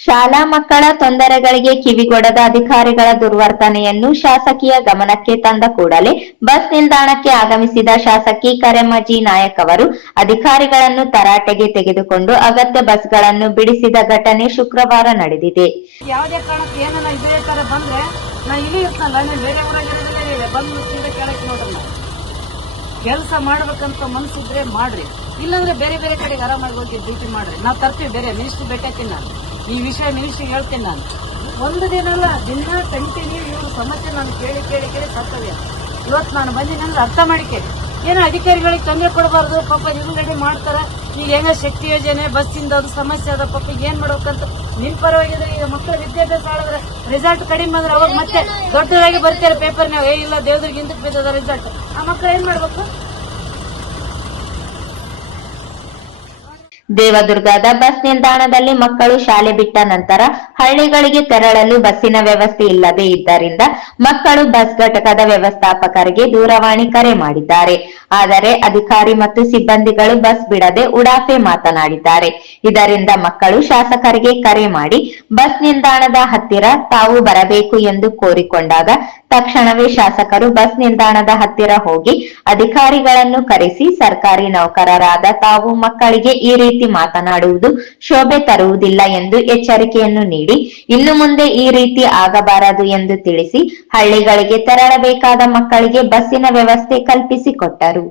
ಶಾಲಾ ಮಕ್ಕಳ ತೊಂದರೆಗಳಿಗೆ ಕಿವಿಗೊಡದ ಅಧಿಕಾರಿಗಳ ದುರ್ವರ್ತನೆಯನ್ನು ಶಾಸಕಿಯ ಗಮನಕ್ಕೆ ತಂದ ಕೂಡಲೇ ಬಸ್ ನಿಲ್ದಾಣಕ್ಕೆ ಆಗಮಿಸಿದ ಶಾಸಕಿ ಕರೆಮಜಿ ನಾಯಕ್ ಅವರು ಅಧಿಕಾರಿಗಳನ್ನು ತರಾಟೆಗೆ ತೆಗೆದುಕೊಂಡು ಅಗತ್ಯ ಬಸ್ಗಳನ್ನು ಬಿಡಿಸಿದ ಘಟನೆ ಶುಕ್ರವಾರ ನಡೆದಿದೆ. ಯಾವುದೇ ಕಾರಣಕ್ಕೆ ಏನಾರ ಇದೇ ಬಂದ್ರೆ ನಾ ಇಲ್ಲಿ ಬೇರೆ ಕೆಲಸ ಮಾಡ್ಬೇಕಂತ ಮನ್ಸಿದ್ರೆ ಮಾಡ್ರಿ. ಇಲ್ಲಾಂದ್ರೆ ಬೇರೆ ಬೇರೆ ಕಡೆಗೆ ಆರಾಮಾಗಿ ಹೋಗಿ ಡ್ಯೂಟಿ ಮಾಡ್ರಿ. ನಾವು ತರ್ತೀವಿ ಬೇರೆ ಮಿನಿಸ್ಟ್ರಿ ಭೇಟಿ ನಾನು ಈ ವಿಷಯ ನಿಲ್ಲಿಸಿ ಹೇಳ್ತೀನಿ ನಾನು. ಒಂದು ದಿನ ಅಲ್ಲ ದಿನ ಕಂಟಿನ್ಯೂ ಇವರು ಸಮಸ್ಯೆ ನಾನು ಕೇಳಿ ಕೇಳಿ ಕೇಳಿ ಕರ್ತವ್ಯ ಇವತ್ತು ನಾನು ಬಂದಿನಂದ್ರೆ ಅರ್ಥ ಮಾಡಿಕೆ ಏನೋ ಅಧಿಕಾರಿಗಳಿಗೆ ತೊಂದರೆ ಕೊಡಬಾರ್ದು, ಪಾಪ ರೆಡಿ ಮಾಡ್ತಾರೆ. ಈಗ ಹೆಂಗ ಶಕ್ತಿ ಯೋಜನೆ, ಬಸ್ಸಿಂದ ಅದು ಸಮಸ್ಯೆ ಅದ ಪಾಪ ಏನ್ ಮಾಡ್ಬೇಕಂತ. ನಿನ್ನ ಪರವಾಗಿದ್ರೆ ಈಗ ಮಕ್ಕಳ ವಿದ್ಯಾಭ್ಯಾಸ ಆಡಿದ್ರೆ ರಿಸಲ್ಟ್ ಕಡಿಮೆ ಬಂದ್ರೆ ಅವಾಗ ಮತ್ತೆ ದೊಡ್ಡದಾಗಿ ಬರ್ತಾರೆ ಪೇಪರ್ ನಾವು ಏ ಇಲ್ಲ, ದೇವ್ರಿಗೆ ಹಿಂದಕ್ಕೆ ಬಿದ್ದದ ರಿಸಲ್ಟ್ ಆ ಮಕ್ಕಳು ಏನು ಮಾಡ್ಬೇಕು? ದೇವದುರ್ಗದ ಬಸ್ ನಿಲ್ದಾಣದಲ್ಲಿ ಮಕ್ಕಳು ಶಾಲೆ ಬಿಟ್ಟ ನಂತರ ಹಳ್ಳಿಗಳಿಗೆ ತೆರಳಲು ಬಸ್ಸಿನ ವ್ಯವಸ್ಥೆ ಇಲ್ಲದೆ ಇದ್ದರಿಂದ ಮಕ್ಕಳು ಬಸ್ ಘಟಕದ ವ್ಯವಸ್ಥಾಪಕರಿಗೆ ದೂರವಾಣಿ ಕರೆ ಮಾಡಿದ್ದಾರೆ. ಆದರೆ ಅಧಿಕಾರಿ ಮತ್ತು ಸಿಬ್ಬಂದಿಗಳು ಬಸ್ ಬಿಡದೆ ಉಡಾಫೆ ಮಾತನಾಡಿದ್ದಾರೆ. ಇದರಿಂದ ಮಕ್ಕಳು ಶಾಸಕರಿಗೆ ಕರೆ ಮಾಡಿ ಬಸ್ ನಿಲ್ದಾಣದ ಹತ್ತಿರ ತಾವು ಬರಬೇಕು ಎಂದು ಕೋರಿಕೊಂಡಾಗ ತಕ್ಷಣವೇ ಶಾಸಕರು ಬಸ್ ನಿಲ್ದಾಣದ ಹತ್ತಿರ ಹೋಗಿ ಅಧಿಕಾರಿಗಳನ್ನು ಕರೆಸಿ ಸರ್ಕಾರಿ ನೌಕರರಾದ ತಾವು ಮಕ್ಕಳಿಗೆ ಈ ರೀತಿ ಮಾತನಾಡುವುದು ಶೋಭೆ ತರುವುದಿಲ್ಲ ಎಂದು ಎಚ್ಚರಿಕೆಯನ್ನು ನೀಡಿ, ಇನ್ನು ಮುಂದೆ ಈ ರೀತಿ ಆಗಬಾರದು ಎಂದು ತಿಳಿಸಿ ಹಳ್ಳಿಗಳಿಗೆ ತೆರಳಬೇಕಾದ ಮಕ್ಕಳಿಗೆ ಬಸ್ಸಿನ ವ್ಯವಸ್ಥೆ ಕಲ್ಪಿಸಿಕೊಟ್ಟರು